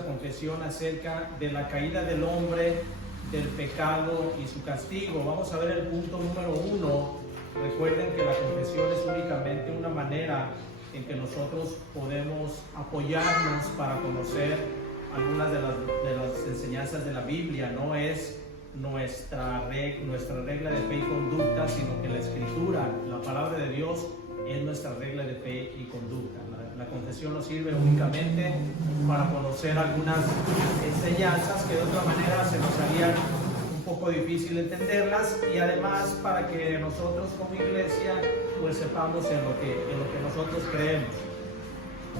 esa confesión acerca de la caída del hombre, del pecado y su castigo. Vamos a ver el punto número 1. Recuerden que la confesión es únicamente una manera en que nosotros podemos apoyarnos para conocer algunas de las enseñanzas de la Biblia. No es nuestra regla de fe y conducta, sino que la Escritura, la palabra de Dios, es nuestra regla de fe y conducta. La confesión nos sirve únicamente para conocer algunas enseñanzas que de otra manera se nos harían un poco difícil entenderlas, y además para que nosotros como iglesia pues sepamos en lo que nosotros creemos.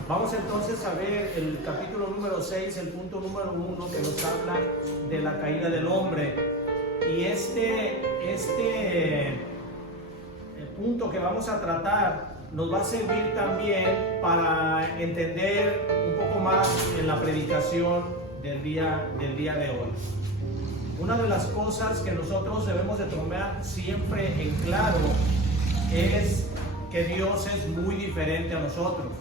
Vamos entonces a ver el capítulo número 6, el punto número 1, que nos habla de la caída del hombre. Y el punto que vamos a tratar nos va a servir también para entender un poco más en la predicación del día de hoy. Una de las cosas que nosotros debemos de tomar siempre en claro es que Dios es muy diferente a nosotros.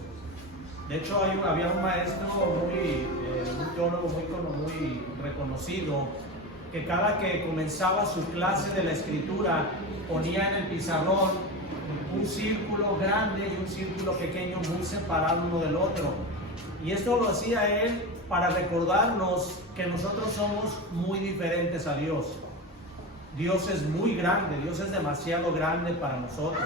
De hecho, había un maestro un teólogo muy reconocido, que cada que comenzaba su clase de la Escritura ponía en el pizarrón un círculo grande y un círculo pequeño muy separado uno del otro. Y esto lo hacía él para recordarnos que nosotros somos muy diferentes a Dios. Dios es muy grande, Dios es demasiado grande para nosotros.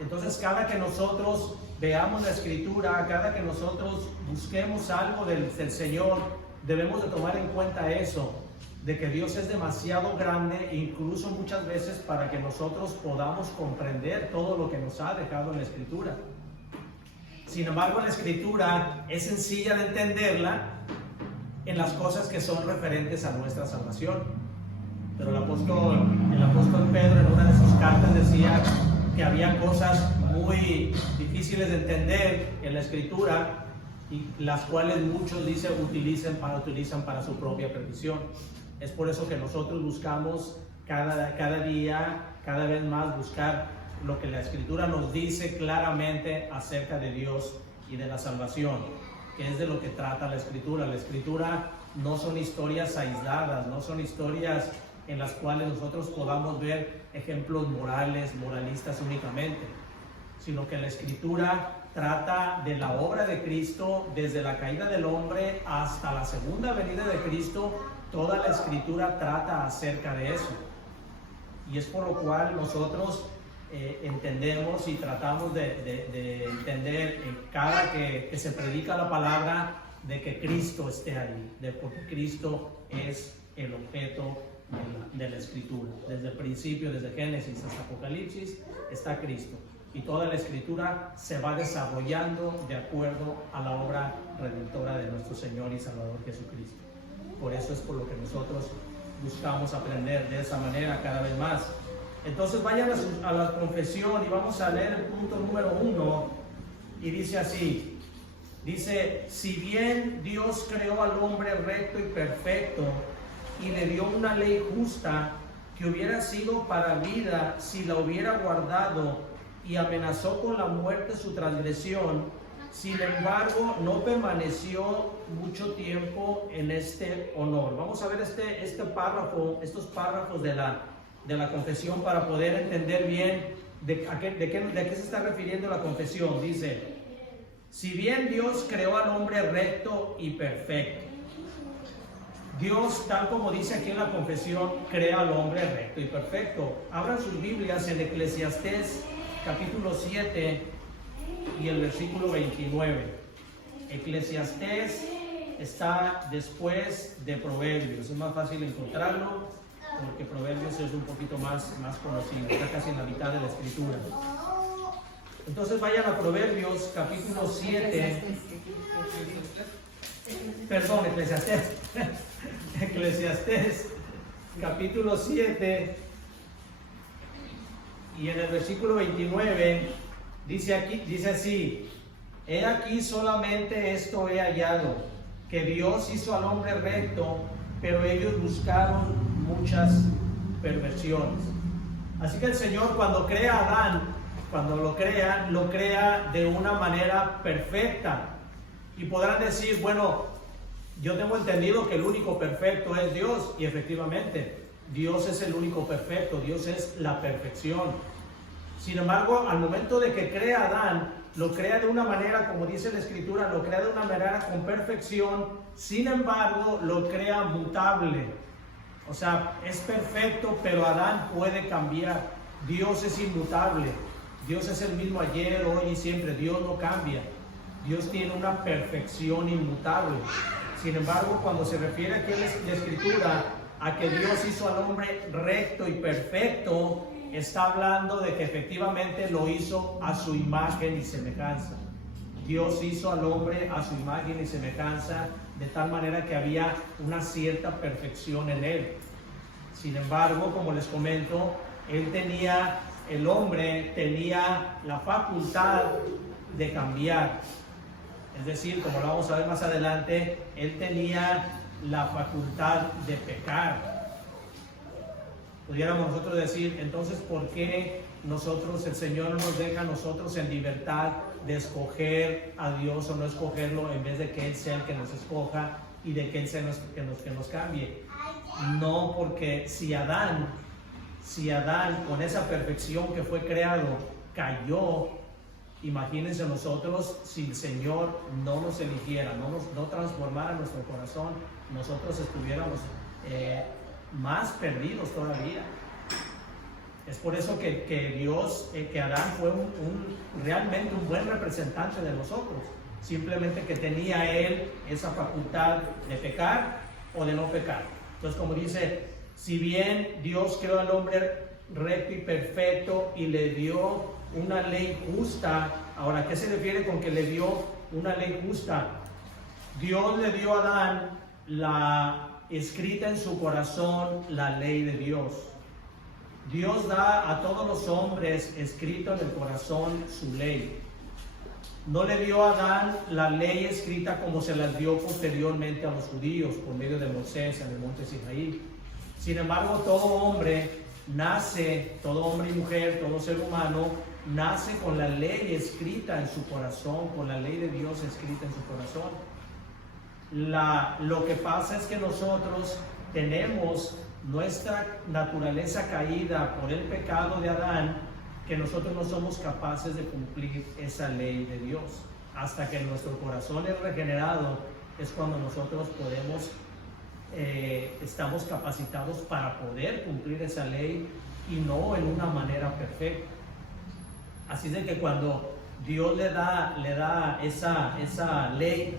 Entonces, cada que nosotros veamos la Escritura, cada que nosotros busquemos algo del Señor, debemos de tomar en cuenta eso, de que Dios es demasiado grande, incluso muchas veces para que nosotros podamos comprender todo lo que nos ha dejado en la Escritura. Sin embargo, la Escritura es sencilla de entenderla en las cosas que son referentes a nuestra salvación. Pero el apóstol Pedro, en una de sus cartas, decía que había cosas muy difíciles de entender en la Escritura, y las cuales muchos utilizan para su propia perdición. Es por eso que nosotros buscamos cada día, cada vez más, buscar lo que la Escritura nos dice claramente acerca de Dios y de la salvación, que es de lo que trata la Escritura. La Escritura no son historias aisladas, no son historias en las cuales nosotros podamos ver ejemplos moralistas únicamente, sino que la Escritura trata de la obra de Cristo desde la caída del hombre hasta la segunda venida de Cristo. Toda la Escritura trata acerca de eso, y es por lo cual nosotros entendemos y tratamos de entender en cada que se predica la palabra, de que Cristo esté ahí, porque Cristo es el objeto de la Escritura. Desde el principio, desde Génesis hasta Apocalipsis, está Cristo, y toda la Escritura se va desarrollando de acuerdo a la obra redentora de nuestro Señor y Salvador Jesucristo. Por eso es por lo que nosotros buscamos aprender de esa manera cada vez más. Entonces vayan a la confesión y vamos a leer el punto número 1, y dice así. Dice: si bien Dios creó al hombre recto y perfecto y le dio una ley justa que hubiera sido para vida si la hubiera guardado, y amenazó con la muerte su transgresión, sin embargo no permaneció mucho tiempo en este honor. Vamos a ver estos párrafos de la confesión para poder entender bien de qué se está refiriendo la confesión. Dice: si bien Dios creó al hombre recto y perfecto. Dios, tal como dice aquí en la confesión, crea al hombre recto y perfecto. Abran sus Biblias en Eclesiastés capítulo 7 y el versículo 29. Eclesiastés está después de Proverbios. Es más fácil encontrarlo porque Proverbios es un poquito más conocido, está casi en la mitad de la Escritura. Entonces vayan a Proverbios capítulo 7. Perdón, Eclesiastés capítulo 7 y en el versículo 29 dice así: he aquí solamente esto he hallado, que Dios hizo al hombre recto, pero ellos buscaron muchas perversiones. Así que el Señor, cuando crea a Adán, cuando lo crea de una manera perfecta. Y podrán decir, bueno, yo tengo entendido que el único perfecto es Dios, y efectivamente, Dios es el único perfecto, Dios es la perfección. Sin embargo, al momento de que crea a Adán, lo crea de una manera, como dice la Escritura, lo crea de una manera con perfección, sin embargo, lo crea mutable. O sea, es perfecto, pero Adán puede cambiar. Dios es inmutable. Dios es el mismo ayer, hoy y siempre. Dios no cambia. Dios tiene una perfección inmutable. Sin embargo, cuando se refiere aquí en la Escritura a que Dios hizo al hombre recto y perfecto, está hablando de que efectivamente lo hizo a su imagen y semejanza. Dios hizo al hombre a su imagen y semejanza, de tal manera que había una cierta perfección en él. Sin embargo, como les comento, el hombre tenía la facultad de cambiar. Es decir, como lo vamos a ver más adelante, él tenía la facultad de pecar. Pudiéramos nosotros decir, entonces, ¿por qué el Señor nos deja a nosotros en libertad de escoger a Dios o no escogerlo, en vez de que Él sea el que nos escoja y de que Él sea el que nos cambie? No, porque si Adán con esa perfección que fue creado cayó, imagínense nosotros, si el Señor no nos eligiera, no transformara nuestro corazón, nosotros estuviéramos más perdidos todavía. Es por eso que Adán fue realmente un buen representante de nosotros, simplemente que tenía él esa facultad de pecar o de no pecar. Entonces, como dice, si bien Dios creó al hombre recto y perfecto y le dio una ley justa, ahora, ¿a qué se refiere con que le dio una ley justa? Dios le dio a Adán escrita en su corazón la ley de Dios. Dios da a todos los hombres escrito en el corazón su ley. No le dio a Adán la ley escrita como se las dio posteriormente a los judíos por medio de Moisés en el monte Sinaí. Sin embargo, todo hombre y mujer, todo ser humano nace con la ley escrita en su corazón, con la ley de Dios escrita en su corazón. Lo que pasa es que nosotros tenemos nuestra naturaleza caída por el pecado de Adán, que nosotros no somos capaces de cumplir esa ley de Dios. Hasta que nuestro corazón es regenerado, es cuando nosotros estamos capacitados para poder cumplir esa ley, y no en una manera perfecta. Así de que cuando Dios le da esa ley,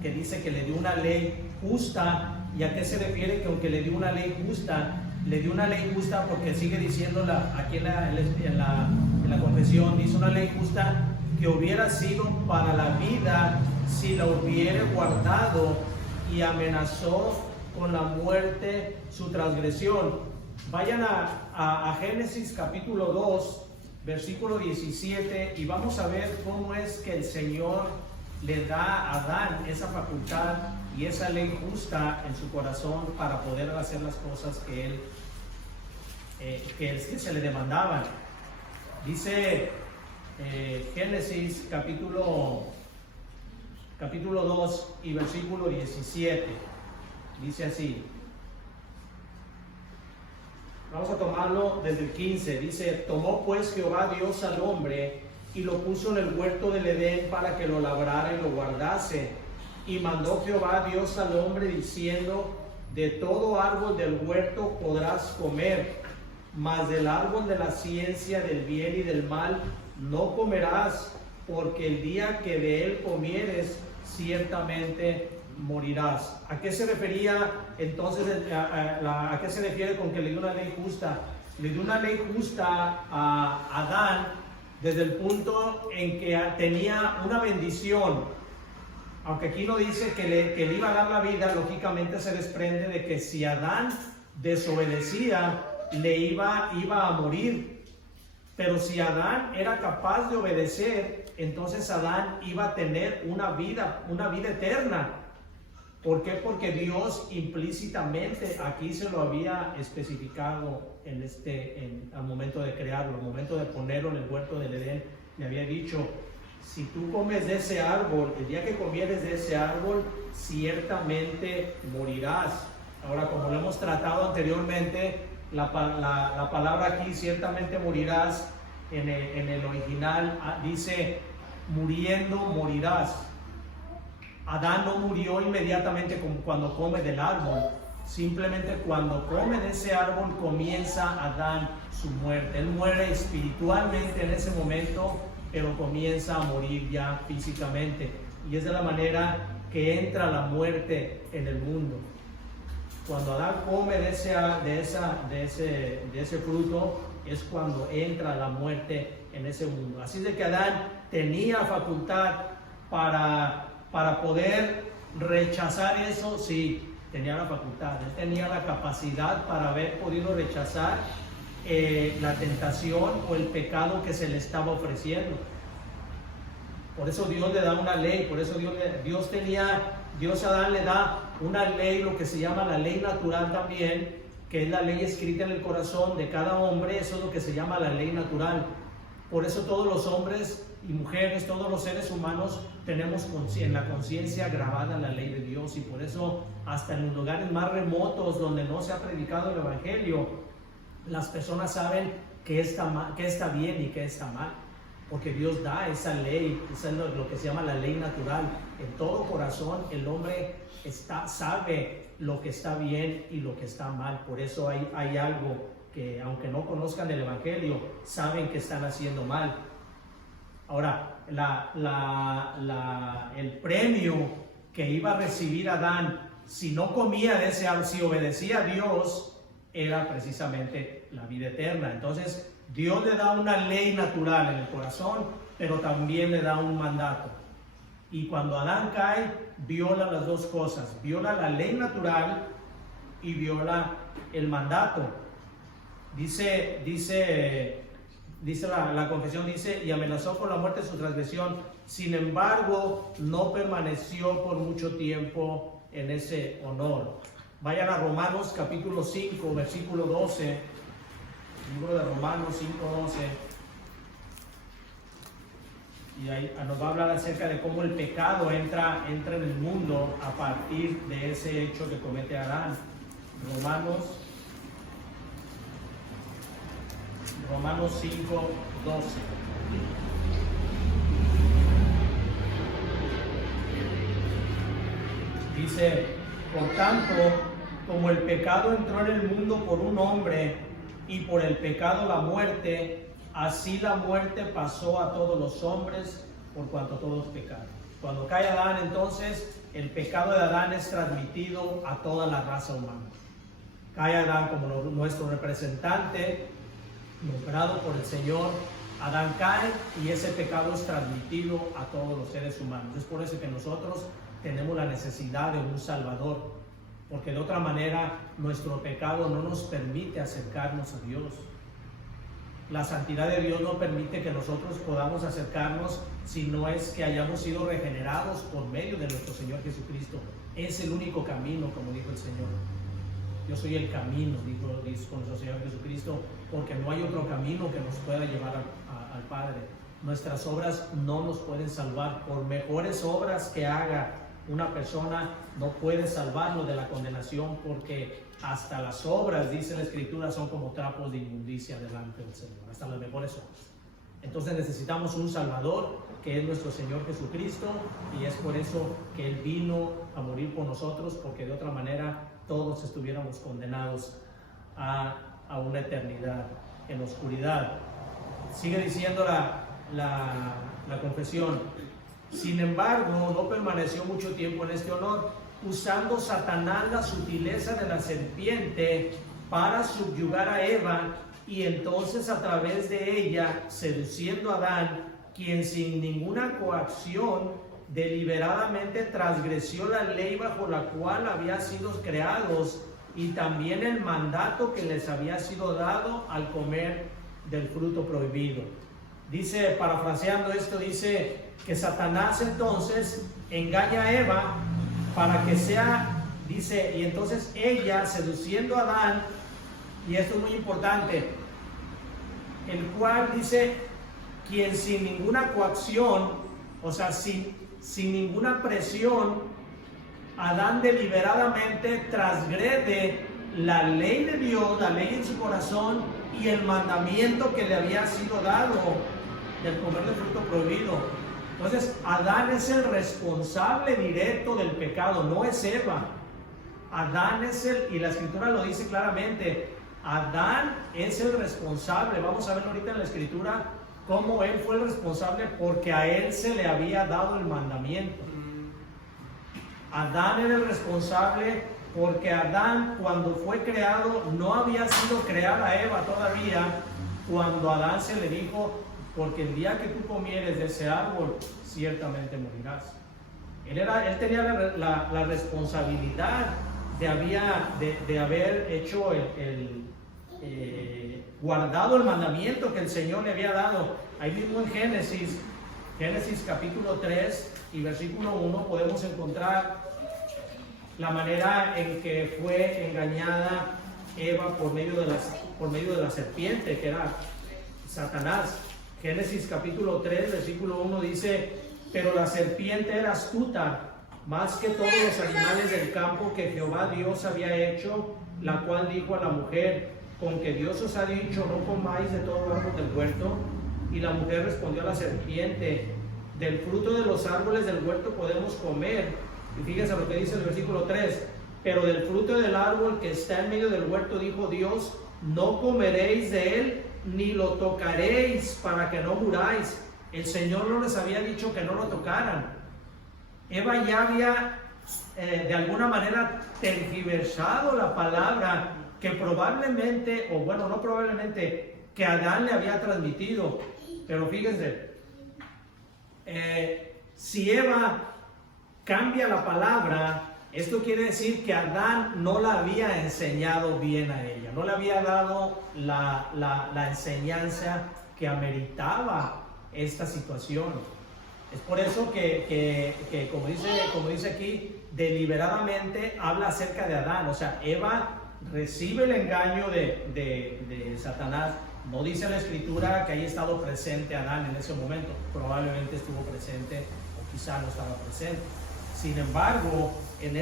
que dice que le dio una ley justa, ¿y a qué se refiere que aunque le dio una ley justa? Le dio una ley justa porque sigue diciéndola aquí en la confesión, dice una ley justa que hubiera sido para la vida si la hubiera guardado, y amenazó con la muerte su transgresión. Vayan a Génesis capítulo 2, versículo 17, y vamos a ver cómo es que el Señor le da a Adán esa facultad y esa ley justa en su corazón para poder hacer las cosas que se le demandaban. Dice Génesis capítulo 2 y versículo 17, dice así. Vamos a tomarlo desde el 15. Dice: tomó pues Jehová Dios al hombre y lo puso en el huerto del Edén para que lo labrara y lo guardase. Y mandó Jehová Dios al hombre diciendo: de todo árbol del huerto podrás comer, mas del árbol de la ciencia del bien y del mal no comerás, porque el día que de él comieres ciertamente morirás. ¿A qué se refería entonces? ¿A qué se refiere con que le dio una ley justa? Le dio una ley justa a Adán desde el punto en que tenía una bendición. Aunque aquí no dice que le iba a dar la vida, lógicamente se desprende de que si Adán desobedecía, le iba a morir. Pero si Adán era capaz de obedecer, entonces Adán iba a tener una vida eterna. ¿Por qué? Porque Dios implícitamente aquí se lo había especificado al momento de crearlo, al momento de ponerlo en el huerto del Edén. Le había dicho: si tú comes de ese árbol, el día que comieres de ese árbol, ciertamente morirás. Ahora, como lo hemos tratado anteriormente, la palabra aquí, ciertamente morirás, en el original dice, muriendo morirás. Adán no murió inmediatamente cuando come del árbol. Simplemente cuando come de ese árbol comienza Adán su muerte. Él muere espiritualmente en ese momento, pero comienza a morir ya físicamente. Y es de la manera que entra la muerte en el mundo. Cuando Adán come de ese fruto, es cuando entra la muerte en ese mundo. Así de que Adán tenía facultad para poder rechazar eso, sí, tenía la facultad. Él tenía la capacidad para haber podido rechazar la tentación o el pecado que se le estaba ofreciendo. Por eso Dios le da una ley, por eso Dios a Adán le da una ley, lo que se llama la ley natural también, que es la ley escrita en el corazón de cada hombre. Eso es lo que se llama la ley natural. Por eso todos los hombres y mujeres, todos los seres humanos tenemos en la conciencia grabada la ley de Dios, y por eso hasta en los lugares más remotos donde no se ha predicado el evangelio, las personas saben qué está bien y qué está mal, porque Dios da esa ley. Eso es lo que se llama la ley natural. En todo corazón el hombre sabe lo que está bien y lo que está mal. Por eso hay algo que, aunque no conozcan el evangelio, saben que están haciendo mal. Ahora, el premio que iba a recibir Adán si no comía de ese árbol, si obedecía a Dios, era precisamente la vida eterna. Entonces Dios le da una ley natural en el corazón, pero también le da un mandato. Y cuando Adán cae, viola las dos cosas: viola la ley natural y viola el mandato. Dice la confesión, dice, y amenazó con la muerte de su transgresión. Sin embargo, no permaneció por mucho tiempo en ese honor. Vayan a Romanos capítulo 5, versículo 12. Libro de Romanos 5, 12. Y ahí nos va a hablar acerca de cómo el pecado entra en el mundo a partir de ese hecho que comete Adán. Romanos 5, 12. Dice, por tanto, como el pecado entró en el mundo por un hombre, y por el pecado la muerte, así la muerte pasó a todos los hombres, por cuanto todos pecaron. Cuando cae Adán, entonces, el pecado de Adán es transmitido a toda la raza humana. Cae Adán como nuestro representante, nombrado por el Señor. Adán cae y ese pecado es transmitido a todos los seres humanos. Es por eso que nosotros tenemos la necesidad de un Salvador, porque de otra manera nuestro pecado no nos permite acercarnos a Dios. La santidad de Dios no permite que nosotros podamos acercarnos si no es que hayamos sido regenerados por medio de nuestro Señor Jesucristo. Es el único camino, como dijo el Señor. Yo soy el camino, dijo nuestro Señor Jesucristo, porque no hay otro camino que nos pueda llevar al Padre. Nuestras obras no nos pueden salvar. Por mejores obras que haga una persona, no puede salvarlo de la condenación, porque hasta las obras, dice la Escritura, son como trapos de inmundicia delante del Señor, hasta las mejores obras. Entonces necesitamos un Salvador, que es nuestro Señor Jesucristo, y es por eso que Él vino a morir por nosotros, porque de otra manera todos estuviéramos condenados a una eternidad en la oscuridad. Sigue diciendo la confesión: sin embargo, no permaneció mucho tiempo en este honor, usando Satanás la sutileza de la serpiente para subyugar a Eva, y entonces a través de ella seduciendo a Adán, quien sin ninguna coacción deliberadamente transgredió la ley bajo la cual habían sido creados, y también el mandato que les había sido dado al comer del fruto prohibido. Dice, parafraseando esto, dice que Satanás entonces engaña a Eva para que sea, dice, y entonces ella seduciendo a Adán, y esto es muy importante, el cual dice, quien sin ninguna coacción O sea, sin ninguna presión, Adán deliberadamente transgrede la ley de Dios, la ley en su corazón y el mandamiento que le había sido dado del comer del fruto prohibido. Entonces, Adán es el responsable directo del pecado, no es Eva. Adán es y la Escritura lo dice claramente, Adán es el responsable. Vamos a ver ahorita en la Escritura cómo él fue el responsable porque a él se le había dado el mandamiento. Adán era el responsable porque Adán, cuando fue creado, no había sido creada Eva todavía, cuando a Adán se le dijo, porque el día que tú comieres de ese árbol, ciertamente morirás. Él tenía la responsabilidad de haber hecho guardado el mandamiento que el Señor le había dado. Ahí mismo en Génesis capítulo 3 y versículo 1 podemos encontrar la manera en que fue engañada Eva por medio de la serpiente, que era Satanás. Génesis capítulo 3 versículo 1 dice: pero la serpiente era astuta más que todos los animales del campo que Jehová Dios había hecho, la cual dijo a la mujer: con que Dios os ha dicho, no comáis de todo árbol del huerto. Y la mujer respondió a la serpiente: del fruto de los árboles del huerto podemos comer. Y fíjense lo que dice el versículo 3: pero del fruto del árbol que está en medio del huerto dijo Dios: no comeréis de él, ni lo tocaréis, para que no muráis. El Señor no les había dicho que no lo tocaran. Eva ya había de alguna manera tergiversado la palabra que probablemente, o bueno, no probablemente, que Adán le había transmitido. Pero fíjense, si Eva cambia la palabra, esto quiere decir que Adán no la había enseñado bien a ella, no le había dado la enseñanza que ameritaba esta situación. Es por eso que como dice aquí, deliberadamente habla acerca de Adán. O sea, Eva recibe el engaño de Satanás. No dice la Escritura que haya estado presente Adán en ese momento. Probablemente estuvo presente o quizá no estaba presente. Sin embargo, en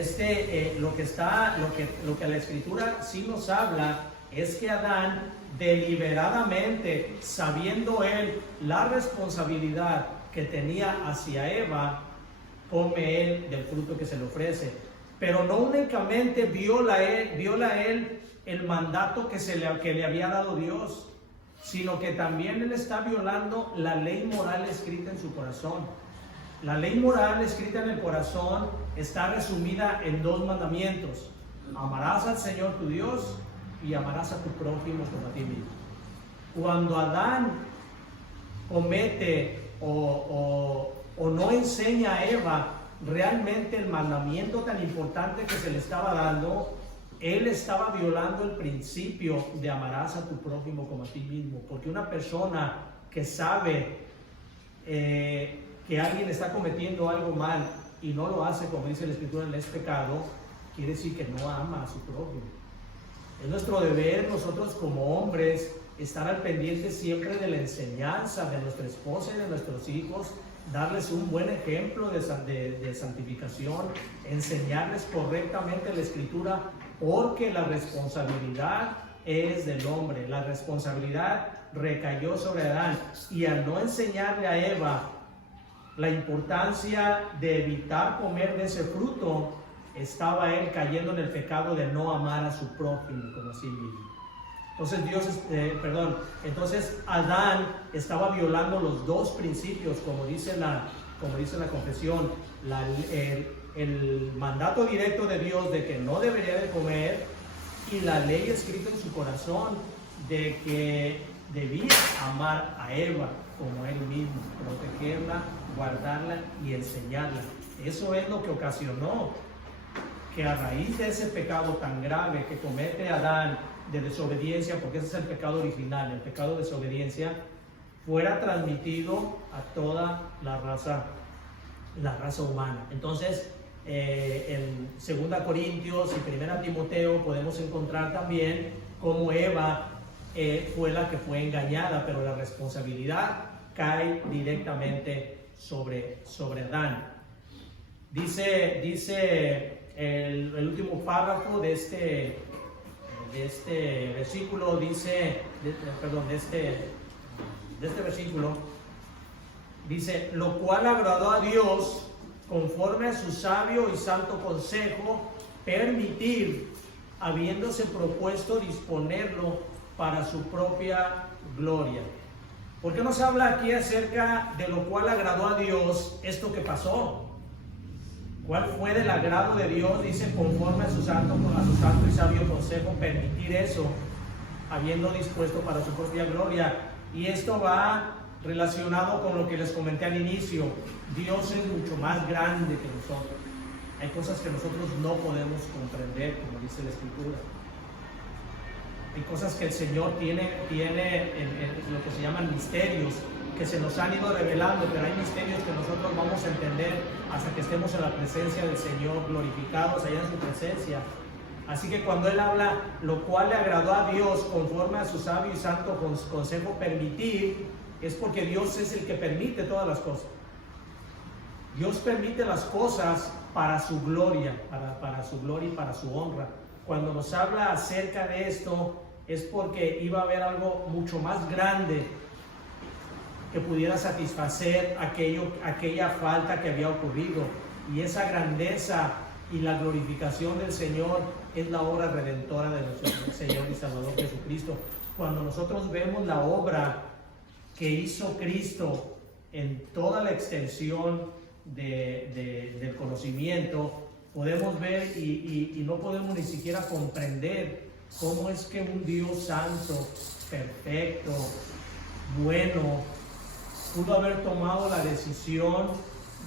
lo que la Escritura sí nos habla es que Adán deliberadamente, sabiendo él la responsabilidad que tenía hacia Eva, come él del fruto que se le ofrece. Pero no únicamente viola él el mandato que le había dado Dios, sino que también él está violando la ley moral escrita en su corazón. La ley moral escrita en el corazón está resumida en 2 mandamientos: amarás al Señor tu Dios y amarás a tu prójimo como a ti mismo. Cuando Adán comete o no enseña a Eva realmente el mandamiento tan importante que se le estaba dando, él estaba violando el principio de amarás a tu prójimo como a ti mismo. Porque una persona que sabe que alguien está cometiendo algo mal y no lo hace, como dice la Escritura, es pecado, quiere decir que no ama a su prójimo. Es nuestro deber, nosotros como hombres, estar al pendiente siempre de la enseñanza de nuestra esposa y de nuestros hijos, darles un buen ejemplo de santificación, enseñarles correctamente la Escritura, porque la responsabilidad es del hombre. La responsabilidad recayó sobre Adán, y al no enseñarle a Eva la importancia de evitar comer de ese fruto, estaba él cayendo en el pecado de no amar a su prójimo como a sí mismo. Entonces Adán estaba violando los 2 principios, como dice la confesión, el mandato directo de Dios de que no debería de comer, y la ley escrita en su corazón de que debía amar a Eva como a él mismo, protegerla, guardarla y enseñarla. Eso es lo que ocasionó que a raíz de ese pecado tan grave que comete Adán de desobediencia, porque ese es el pecado original, el pecado de desobediencia, fuera transmitido a toda la raza humana. Entonces, en 2 Corintios y 1 Timoteo podemos encontrar también cómo Eva fue la que fue engañada, pero la responsabilidad cae directamente sobre Adán. Dice el último párrafo de este versículo, de este versículo, dice: lo cual agradó a Dios, conforme a su sabio y santo consejo, permitir, habiéndose propuesto disponerlo para su propia gloria. ¿Por qué nos habla aquí acerca de lo cual agradó a Dios esto que pasó? ¿Cuál fue del agrado de Dios? Dice, conforme a su santo y sabio consejo, permitir eso, habiendo dispuesto para su propia gloria. Y esto va relacionado con lo que les comenté al inicio. Dios es mucho más grande que nosotros. Hay cosas que nosotros no podemos comprender, como dice la Escritura. Hay cosas que el Señor tiene en lo que se llaman misterios, que se nos han ido revelando, pero hay misterios que nosotros vamos a entender hasta que estemos en la presencia del Señor, glorificados allá en su presencia. Así que cuando Él habla, lo cual le agradó a Dios, conforme a su sabio y santo consejo, permitir, es porque Dios es el que permite todas las cosas. Dios permite las cosas para su gloria, para su gloria y para su honra. Cuando nos habla acerca de esto, es porque iba a haber algo mucho más grande que pudiera satisfacer aquella falta que había ocurrido. Y esa grandeza y la glorificación del Señor es la obra redentora de nuestro Señor y Salvador Jesucristo. Cuando nosotros vemos la obra que hizo Cristo en toda la extensión del conocimiento, podemos ver y no podemos ni siquiera comprender cómo es que un Dios santo, perfecto, bueno, pudo haber tomado la decisión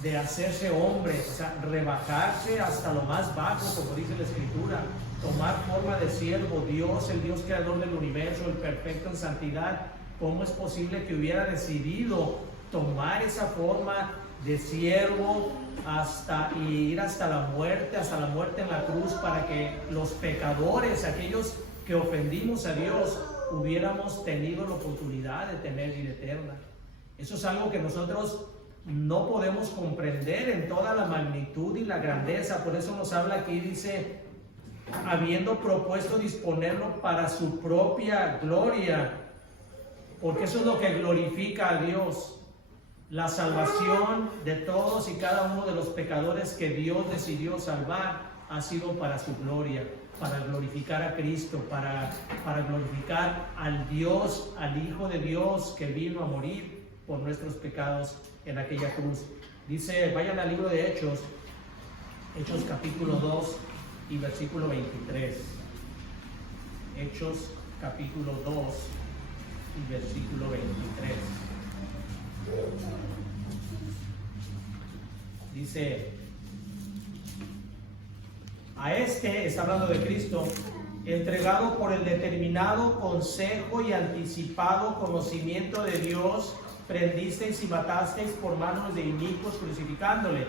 de hacerse hombre, o sea, rebajarse hasta lo más bajo, como dice la Escritura, tomar forma de siervo. Dios, el Dios creador del universo, el perfecto en santidad, ¿cómo es posible que hubiera decidido tomar esa forma de siervo y ir hasta la muerte en la cruz, para que los pecadores, aquellos que ofendimos a Dios, hubiéramos tenido la oportunidad de tener vida eterna? Eso es algo que nosotros no podemos comprender en toda la magnitud y la grandeza. Por eso nos habla aquí, dice, habiendo propuesto disponerlo para su propia gloria, porque eso es lo que glorifica a Dios. La salvación de todos y cada uno de los pecadores que Dios decidió salvar ha sido para su gloria, para glorificar a Cristo, para glorificar al Dios, al Hijo de Dios que vino a morir por nuestros pecados en aquella cruz. Dice, vayan al libro de Hechos capítulo 2 y versículo 23. Hechos capítulo 2 y versículo 23. Dice, a este, está hablando de Cristo, entregado por el determinado consejo y anticipado conocimiento de Dios, prendisteis y matasteis por manos de inicuos, crucificándole.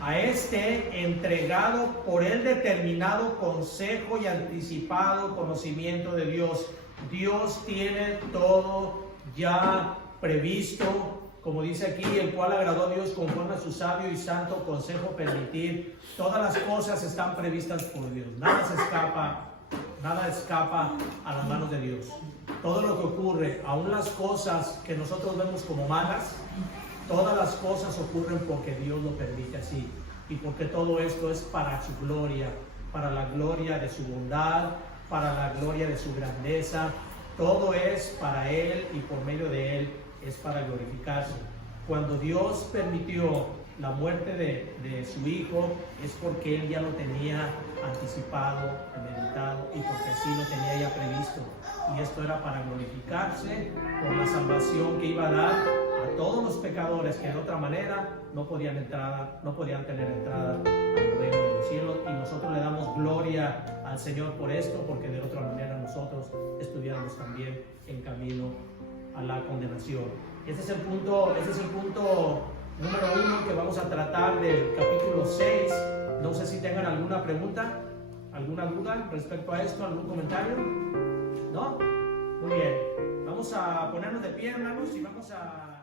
A este, entregado por el determinado consejo y anticipado conocimiento de Dios. Dios tiene todo ya previsto, como dice aquí, el cual agradó a Dios conforme a su sabio y santo consejo permitir. Todas las cosas están previstas por Dios. Nada escapa a las manos de Dios. Todo lo que ocurre, aun las cosas que nosotros vemos como malas, todas las cosas ocurren porque Dios lo permite así. Y porque todo esto es para su gloria, para la gloria de su bondad, para la gloria de su grandeza. Todo es para Él y por medio de Él es para glorificarse. Cuando Dios permitió la muerte de su Hijo, es porque Él ya lo tenía anticipado, meditado, y porque así lo tenía ya previsto. Y esto era para glorificarse por la salvación que iba a dar a todos los pecadores que de otra manera no podían tener entrada al reino de los cielos. Y nosotros le damos gloria al Señor por esto, porque de otra manera nosotros estuviéramos también en camino a la condenación. Este es el punto número 1 que vamos a tratar del capítulo 6. No sé si tengan alguna pregunta, alguna duda respecto a esto, algún comentario. ¿No? Muy bien. Vamos Vamos a ponernos de pie, hermanos, y vamos a